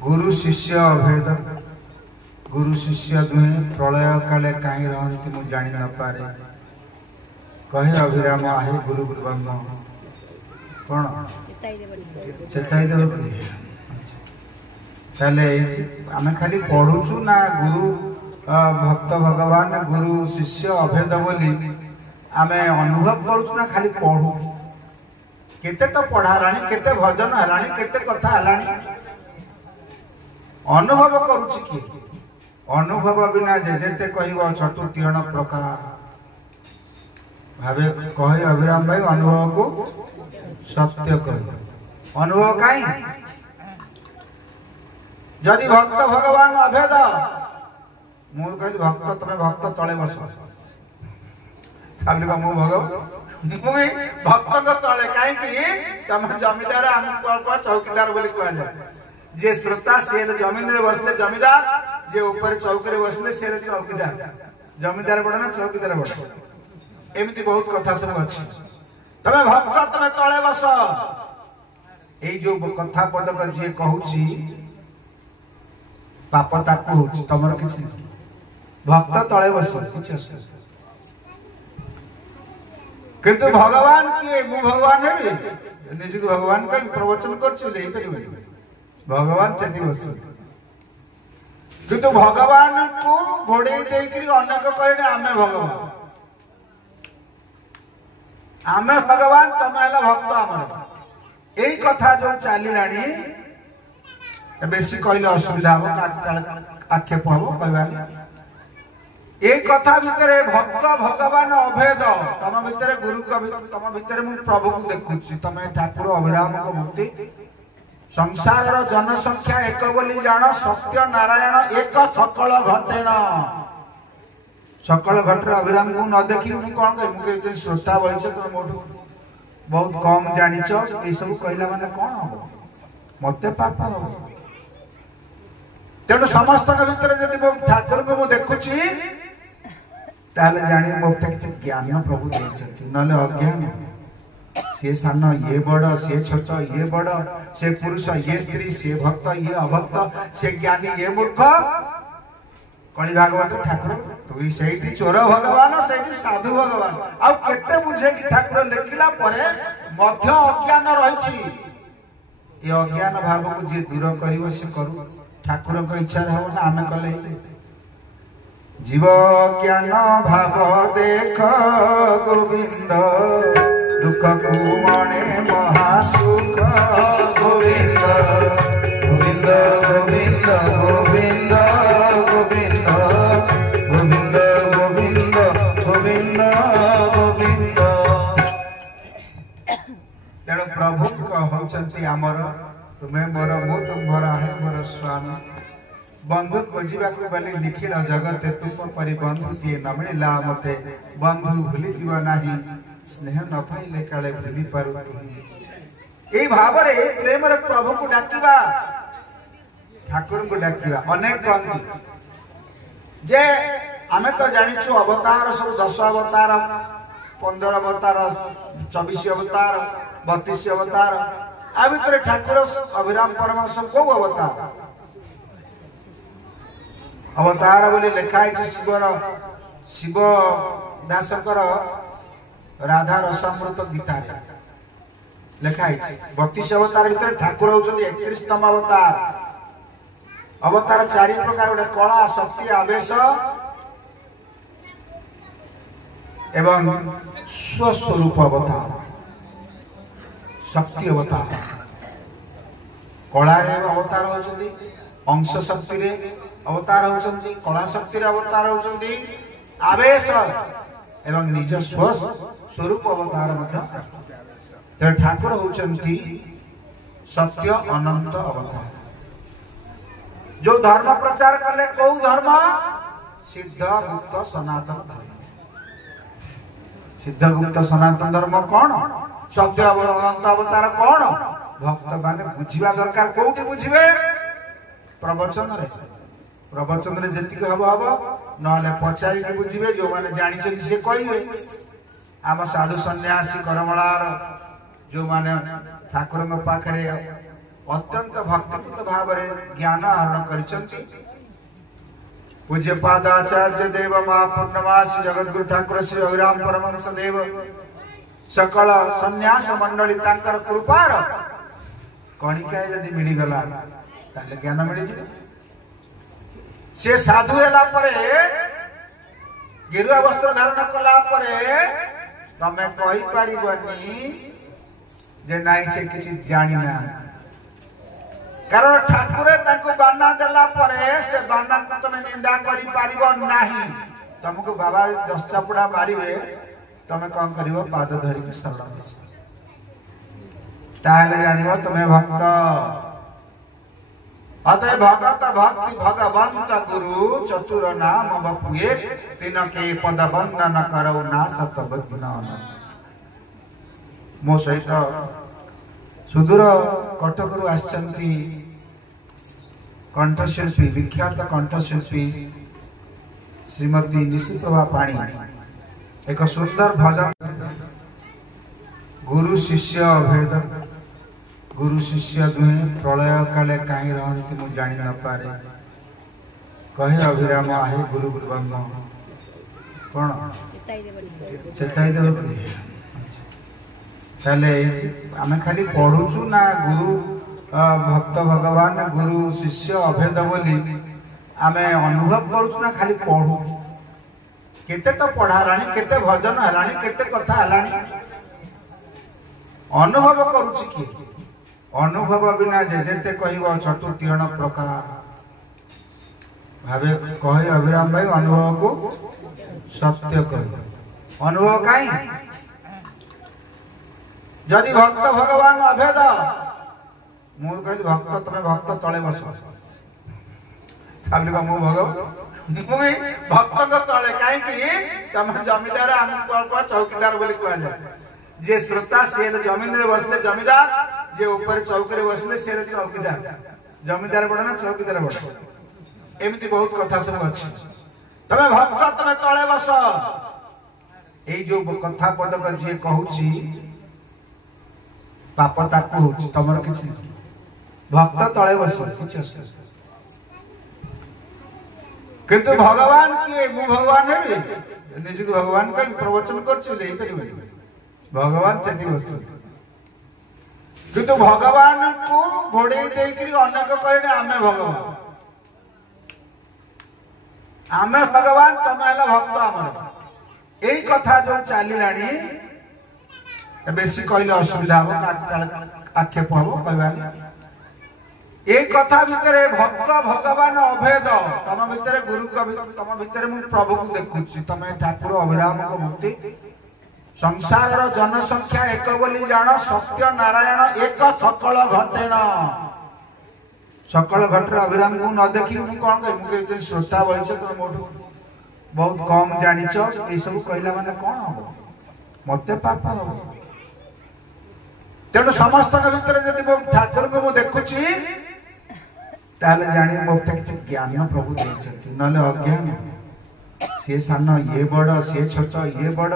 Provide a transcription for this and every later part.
गुरु शिष्य अभेद गुरु शिष्य दुहे प्रलय काले कहीं रहती मु जानी न पारे कहे अभिराम आहे गुरु गुरु ब्रह्म कौन चेताई देव ताले आमे खाली पढ़ुछु ना गुरु भक्त भगवान गुरु शिष्य अभेद बोली आमे अनुभव करूछु ना खाली पढ़ुछु केते तो पढ़ालानी केते भजन हलानी केते कथा हलानी अनुभव करूछि कि अनुभव बिना जेते कहबो चतुर्थीरण प्रकार भावे कहे अभिराम भाई अनुभव को सत्य कह अनुभव काई जदि भक्त भगवान अभेद मु कहली भक्त तमे भक्त तळे बस खाली मु भगवान भक्त को तले कहीं तुम जमीदार आम चौकीदार बोली कह जाए जे श्रोता सी जमीन रे बसले जमीदार जे ऊपर चौकी बसले सी चौकीदार जमीदार बड़ ना चौकीदार बड़ एमती बहुत कथा सब अच्छी तमे भक्त तमे तले बस ए जो कथा पदक जे कहूची पाप ताकू होची तमर किछि भक्त तले बस किछि किंतु भगवान किए मु भगवान है निज भगवान का प्रवचन कर भगवान चली बस किंतु भगवान को घोड़े देकरी अनेक कहले आमे भगवान आमे भगवान तमे हला भक्त आमर एई कथा जो चाली लाणी बेसी कहले असुविधा हो आक्षेप हो कहबानी एक कथा भितर भक्त भगवान अभेद तम भितर गुरु तम भितर मु प्रभु को देखुची तमे ठाकुर अभिराम को मुक्ति संसार जनसंख्या एक बोली जान सत्य नारायण एक सकल घटेण सकल घटे अभिराम को न देखी मु कोन कह मु श्रोता बइछ तो मोटू बहुत कम जानिछ ए सब कहला माने कोन हो मते पाप हो तेणु समस्त भितर जदि मु ठाकुर को मु देखुची ताले जानी मोटे किसी ज्ञान प्रभु देछथि नले अज्ञान से सान ये बड़ से छोट ये बड़ से पुरुष ये स्त्री से भक्त ये अभक्त से ज्ञानी ये मूर्ख कणि भागवत ठाकुर तू सेठी चोर भगवान सेठी साधु भगवान आ केते बुझे कि ठाकुर लेखिला परे मध्य अज्ञान रहिछि ये अज्ञान भाव को जे दूर करिवो से करू ठाकुर को इच्छा हो ना आमे कले जीव ज्ञान भाव देख गोविंद दुख को मणे महासुख गोविंद गोविंद गोविंद गोविंद गोविंद गोविंद गोविंद गोविंद गोविंद तेणु प्रभु कहउचंती आमर तुम्हें मोर मु तुम्हारा है मोर स्वामी बंधु खोजा गली निखिल जगत तुम परी बंधु टीए न मिला मते बंधु भूली जीव नाही स्नेह न पाइले काले भूली पारु ए भाव रे प्रेम रे प्रभु को डाकिबा ठाकुर को डाकिबा अनेक बंधु जे आमे तो जानिछु अवतार सब 10 अवतार 15 अवतार 24 अवतार 32 अवतार आ भीतर ठाकुर अभिराम परमहंस को अवतार अवतार बोली लिखा है शिव दासकर राधा रसामृत गीता लिखा है 32 अवतार भीतर ठाकुर होचंदी 31तम अवतार अवतार 4 प्रकार गोटे कला शक्ति आवेश एवं स्वस्वरूप अवतार शक्ति अवतार कला अवतार होचंदी अंश शक्ति रे अवतार होचंदी कला शक्ति रे अवतार होचंदी आवेश एवं निज स्वरूप अवतार मध्य ते ठाकुर होचंदी सत्य अनंत अवतार जो धर्म प्रचार करले को धर्म सिद्ध गुप्त सनातन धर्म सिद्ध गुप्त सनातन धर्म कौन सत्य अनंत अवतार कौन भक्त माने बुझिबा दरकार कोठी बुझिबे प्रवचन रे प्रवचन रे जेतिक हबो हबो नले पचारी के बुझिबे जो माने जानि छथि से कहिबे आम साधु सन्यासी करमलार जो माने ठाकुर पाखरे अत्यंत भक्तिपूत भाव ज्ञान आहरण कर पूज्य पादाचार्य देव महापूर्णमासी जगद्गुरु ठाकुर श्री अभिराम परमहंस देव सकल सन्यास मंडली तांकर कृपार कणिका यदि मिलगला ताले ज्ञान मिल से साधु हेला परे गिरुआ वस्त्र धारण कला परे तमे कहि पारिबनी जे नाई से किछि जानि ना कारण ठाकुर ताको बाना देला परे से बाना को तमे निंदा करि पारिबो नाही तुमको बाबा 10 चापुड़ा मारिबे तमे कोन करिवो पाद धरि के शरण ताले जानिबो तमे भक्त अतः भगत भक्ति भगवंत गुरु चतुर नाम बपुए तिनके पद वंदन करौ ना सत विज्ञान मो सहित सुदूर कटकरू आसचंती कंठशिल्पी विख्यात कंठशिल्पी श्रीमती निशिप्रभा पाणी एक सुंदर भजन गुरु शिष्य अभेद गुरु शिष्य दुहे प्रलय काले कहीं रहती मु जानी न पारे कहे अभिराम आहे गुरु ब्रह्म कौन चेताई देव ताले आमे खाली पढ़ुचु ना गुरु भक्त भगवान गुरु शिष्य अभेद बोली आमे अनुभव करूचु ना खाली पढ़ुचु केते तो पढ़ालानी केते भजन हलानी केते कथा हलानी अनुभव करूची की अनुभव बिना जेते कहब चतुर्थीण प्रकार भावे कहे अभिराम भाई अनुभव को सत्य कह अनुभव कहीं जदि भक्त भगवान अभेद मु कहली भक्त तमे भक्त तले बस खाली मु भी भक्त तले कहीं तुम जमीदार आम चौकीदार बोली कह जाए जे श्रोता से जमीन रे बसले जमीदार जे ऊपर चौकरे बसले से चौकीदार जमीदार बड़ ना चौकीदार बड़ एमती बहुत कथा सब अछि तमे भक्त तमे तळे बस एई जो कथा पदक जे कहूची पाप ताकू होची तमर किछि भक्त तळे बस किछि किंतु भगवान किए मु भगवान है निज भगवान का प्रवचन करछि ले परिबे भगवान चटी बस किंतु भगवान को घोड़े देकरी अनेक कहने आमे भगवान आमे भगवान तमे हला भक्त आमर एई कथा जो चाली लाणी बेसी कहले असुविधा हो आक्षेप हो कहबानी एई कथा भितरे भक्त भगवान अभेद तम भितरे गुरु का तम भितरे मु प्रभु को देखुची तमे ठाकुर अभिराम को मुक्ति संसार जनसंख्या एक बोली जान सत्य नारायण एक सकल घटेन सकल घटे अभिराम को न देखी मु कौन कह श्रोता बहिछ तुम मोठू बहुत कम जानिच ये सब कहला माने कौन हम मते पाप हो तेणु समस्त भितर जदि मो ठाकुर को मु देखुची ताले जानी मोते किछ ज्ञान प्रभु देछथि नले अज्ञान से सान ये बड़ से छोट ये बड़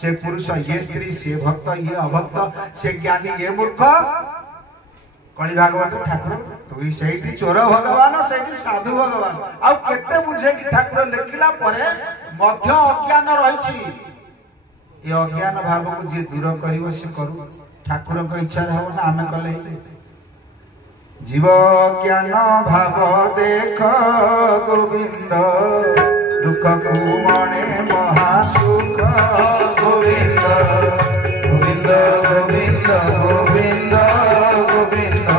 से पुरुष ये स्त्री से भक्त ये अभक्त से ज्ञानी ये मूर्ख कली भागवत ठाकुर तू सेठी चोर भगवान सेठी साधु भगवान आ केते बुझे कि ठाकुर लेखिला परे मध्य अज्ञान रहिछि ये अज्ञान भाव को जे दूर करिवो से करू ठाकुर को इच्छा हो ना आमे कले जीव ज्ञान भाव देख गोविंद दुख कुमणे महासुख गोविंद गोविंद गोविंद गोविंद गोविंद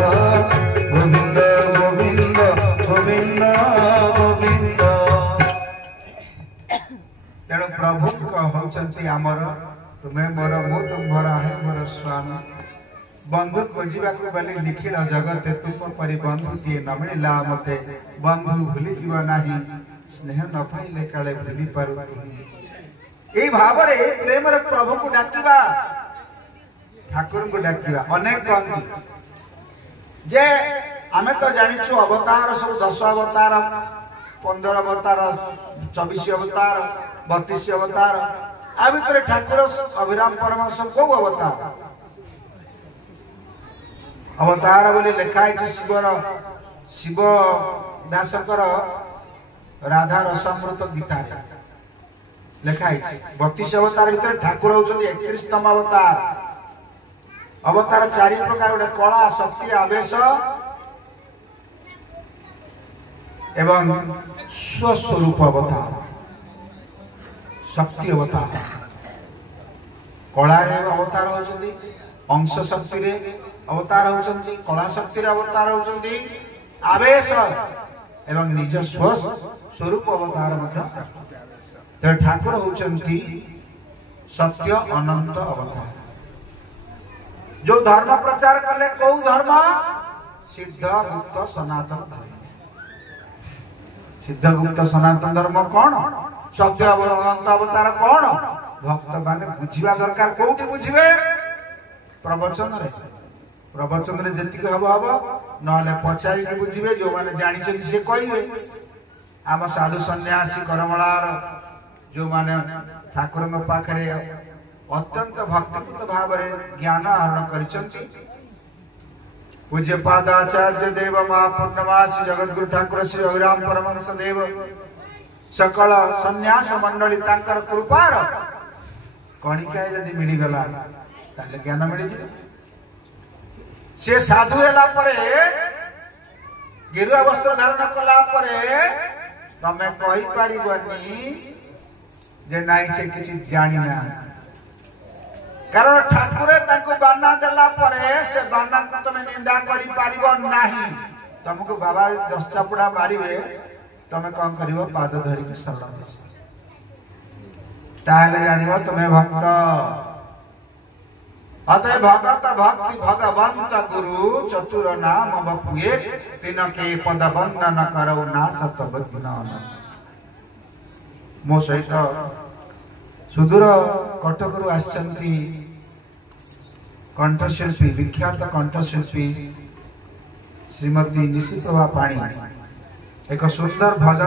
गोविंद गोविंद गोविंद गोविंद तेणु प्रभु कहउचंती आमर तुम्हें मोर मु तुम्हारा है मोर स्वामी बंधु खोजा गली निखिल जगत तुम परी बंधु दिए न मिला मते बंधु भूली जीव नाही स्नेह न पाइले काले भूली पारु ए भाव रे प्रेम रे प्रभु को डाकिबा ठाकुर को डाकिबा अनेक कहती जे आमे तो जानिछु अवतार सब 10 अवतार 15 अवतार 24 अवतार 32 अवतार आ भितर ठाकुर अभिराम परमहंस को अवतार अवतार बोली लिखाई शिव दासकर राधा रसामृत गीता लिखाई 32 अवतार भीतर ठाकुर होउछन्ती 31तम अवतार। अवतार 4 प्रकार गोटे कला शक्ति आवेश एवं स्वस्वरूप अवतार। शक्ति अवतार कला अवतार होउछन्ती अंश शक्ति रे अवतार होउछन्ती कला शक्ति रे अवतार होउछन्ती आवेश एवं निज स्वरूप अवतार मध्य। तो ठाकुर होउछन्ती सत्य अनंत अवतार। जो धर्म प्रचार कले को धर्म सिद्ध गुप्त सनातन धर्म। सिद्ध गुप्त सनातन धर्म कौन सत्य अनंत अवतार कौन भक्त माने बुझिबा दरकार। कोउठी बुझिबे प्रवचन रे प्रवचन रे जेतिक हबो हबो नले पचारि के बुझिबे। जो माने जानि छथि से कहिबे। आम साधु सन्यासी करमलार जो माने ठाकुर में पाखरे अत्यंत भक्तिपूत भाव ज्ञान आहरण करिसंती पूज्यपाद आचार्य देव महापूर्णमासी जगद्गुरु ठाकुर श्री अभिराम परमहंस देव सकल सन्यास मंडली तांकर कृपार कणिकाय जदि मिली गला ताले ज्ञान मिली जे। से साधु हेला परे गेरुआ वस्त्र धारण कला परे तमे कहि पारिबनी जे नाई से किछि जानि ना। कारण ठाकुर तांको बाना देला परे से बाना को तमे निंदा करि पारिबो नाही। तुमको बाबा 10 चापुड़ा मारिबे तमे कोन करिवो पाद धरि के शरण ताले जानिबो तमे भक्त। अतः भगत भक्ति भगवंत गुरु चतुर नाम बपुए तीन के पद वंदन करौ ना सत बदनाम। मो सहित सुदूर कटकरू आसचंती कंठशिल्पी विख्यात कंठशिल्पी श्रीमती निशिप्रभा पाणी एक सुंदर भजन